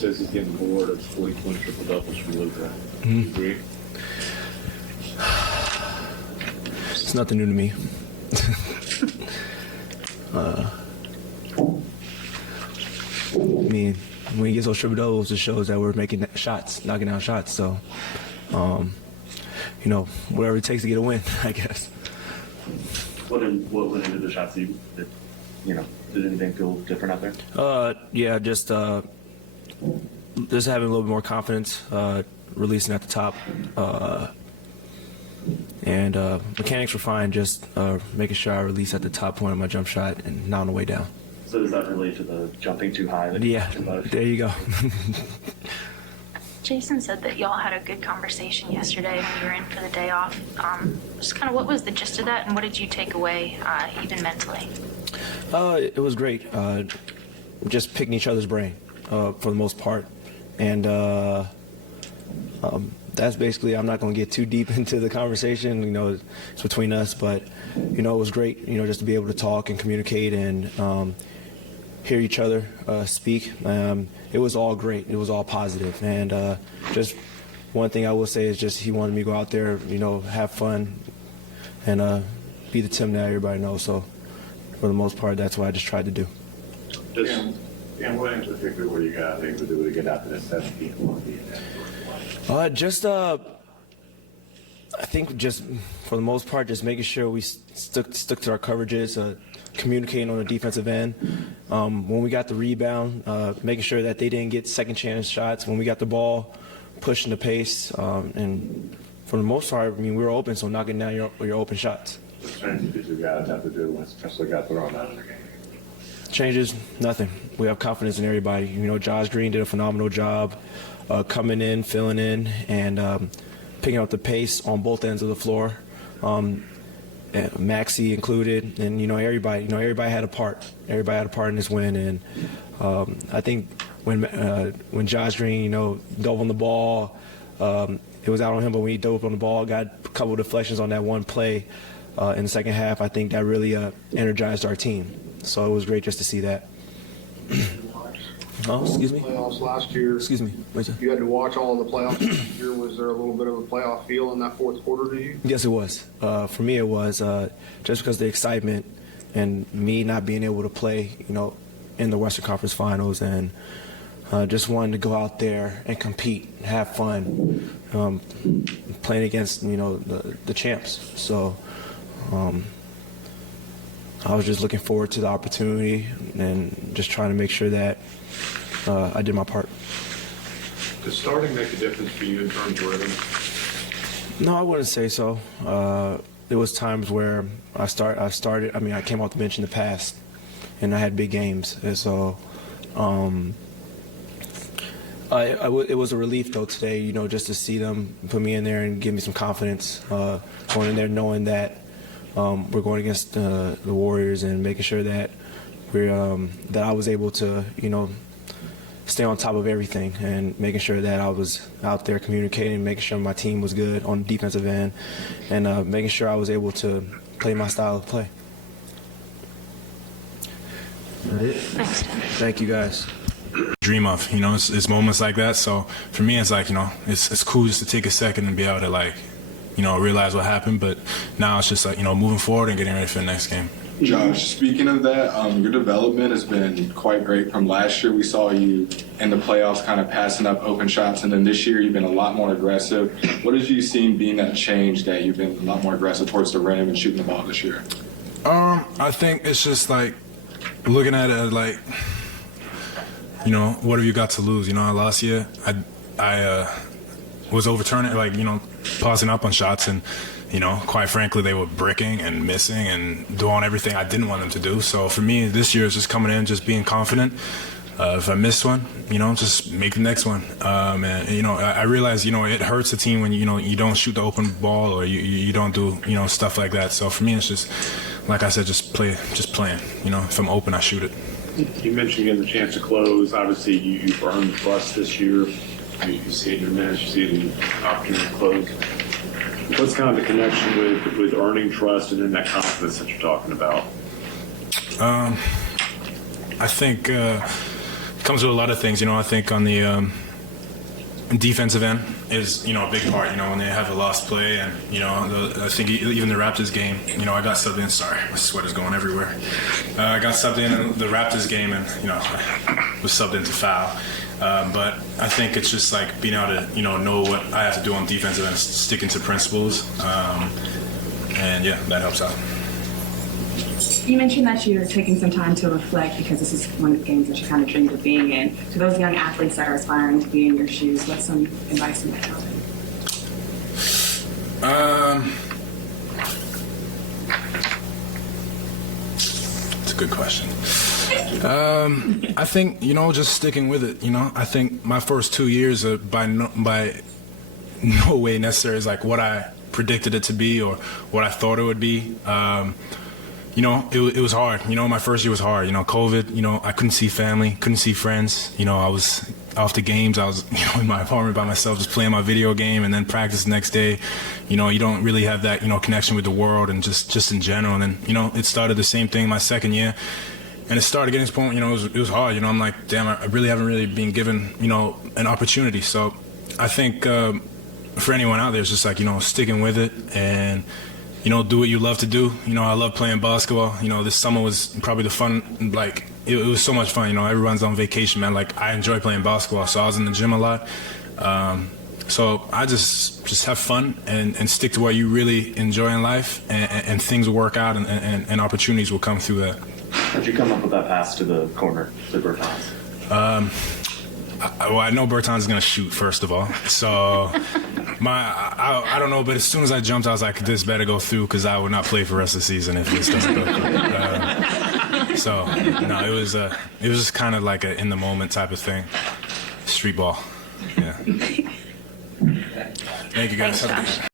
says he's getting bored of 40-point triple-doubles from Luka. Do you agree? It's nothing new to me. I mean, when he gets those triple doubles, it shows that we're making shots, knocking down shots. So, whatever it takes to get a win, I guess. What went into the shots? Did anything feel different out there? Yeah, just having a little bit more confidence, releasing at the top, and mechanics were fine. Just making sure I release at the top point of my jump shot and not on the way down. So does that relate to the jumping too high? Yeah, there you go. Jason said that y'all had a good conversation yesterday when you were in for the day off. Just kind of what was the gist of that, and what did you take away, even mentally? It was great. Just picking each other's brain for the most part. And that's basically, I'm not going to get too deep into the conversation. It's between us. But, it was great, just to be able to talk and communicate and hear each other speak. It was all great. It was all positive. And just one thing I will say is just he wanted me to go out there, have fun and be the Tim that everybody knows. So for the most part, that's what I just tried to do. And what in particular were you guys able to do to get out to that 17 I think just for the most part, just making sure we stuck to our coverages, communicating on the defensive end. When we got the rebound, making sure that they didn't get second chance shots. When we got the ball, pushing the pace. And for the most part, we were open, so knocking down your open shots. What changes did you guys have to do once Spencer got thrown out of the game? Changes, nothing. We have confidence in everybody. Josh Green did a phenomenal job coming in, filling in, and picking up the pace on both ends of the floor. Maxey included, and everybody had a part. Everybody had a part in this win, and I think when Josh Green, dove on the ball, it was out on him. But when he dove on the ball, got a couple of deflections on that one play in the second half. I think that really energized our team. So it was great just to see that. Oh, excuse me. Playoffs last year. Excuse me. You had to watch all of the playoffs last year. Was there a little bit of a playoff feel in that fourth quarter to you? Yes, it was. For me, it was just because of the excitement and me not being able to play, in the Western Conference Finals, and just wanting to go out there and compete, and have fun, playing against the champs. So I was just looking forward to the opportunity and just trying to make sure that I did my part. Does starting make a difference for you in terms of rhythm? No, I wouldn't say so. There was times where I started. I came off the bench in the past, and I had big games, and so it was a relief though today. Just to see them put me in there and give me some confidence. Going in there knowing that we're going against the Warriors, and making sure that that I was able to stay on top of everything, and making sure that I was out there communicating, making sure my team was good on the defensive end, and making sure I was able to play my style of play. That's it. Thanks, Tim. Thank you, guys. Dream of, it's moments like that. So for me, it's like, it's cool just to take a second and be able to realize what happened. But now it's just like, moving forward and getting ready for the next game. Josh, speaking of that, your development has been quite great. From last year, we saw you in the playoffs kind of passing up open shots, and then this year you've been a lot more aggressive. What have you seen being that change, that you've been a lot more aggressive towards the rim and shooting the ball this year? I think it's just like looking at it like, what have you got to lose? Last year I was overturning, passing up on shots, and quite frankly, they were bricking and missing and doing everything I didn't want them to do. So for me, this year is just coming in, just being confident. If I miss one, just make the next one. And I realize, it hurts the team when you don't shoot the open ball, or you don't do stuff like that. So for me, it's just, like I said, just playing. If I'm open, I shoot it. You mentioned getting the chance to close. Obviously, you've earned the trust this year. You see it in your minutes. You see it in the opportunity to close. What's kind of the connection with earning trust and then that confidence that you're talking about? I think a comes with a lot of things. I think on the defensive end is, a big part, when they have a lost play. And, I think even the Raptors game, I got subbed in. Sorry, my sweater's going everywhere. I got subbed in the Raptors game and, I was subbed in to foul. But I think it's just like being able to, know what I have to do on defensive and sticking to principles. And yeah, that helps out. You mentioned that you're taking some time to reflect because this is one of the games that you kind of dreamed of being in. To those young athletes that are aspiring to be in your shoes, what's some advice you might tell them? It's a good question. I think, just sticking with it. I think my first 2 years are by no way necessary is like what I predicted it to be or what I thought it would be. It was hard. My first year was hard. COVID, I couldn't see family, couldn't see friends. I was off to games. I was, in my apartment by myself, just playing my video game and then practice the next day. You don't really have that, connection with the world and just in general. And then, it started the same thing my second year. And it started getting to this point, it was hard. I'm like, damn, I really haven't really been given, an opportunity. So I think for anyone out there, it's just like, sticking with it and, do what you love to do. I love playing basketball. This summer was probably the fun, like, it was so much fun. Everyone's on vacation, man. Like, I enjoy playing basketball, so I was in the gym a lot. So I just have fun and stick to what you really enjoy in life, and things will work out and opportunities will come through that. How'd you come up with that pass to the corner, the Bertans? I know Bertans is going to shoot, first of all. So I don't know, but as soon as I jumped, I was like, this better go through because I would not play for the rest of the season if this doesn't go through. So, no, it was just kind of like a in-the-moment type of thing. Street ball. Yeah. Thank you, guys. Thanks, Josh.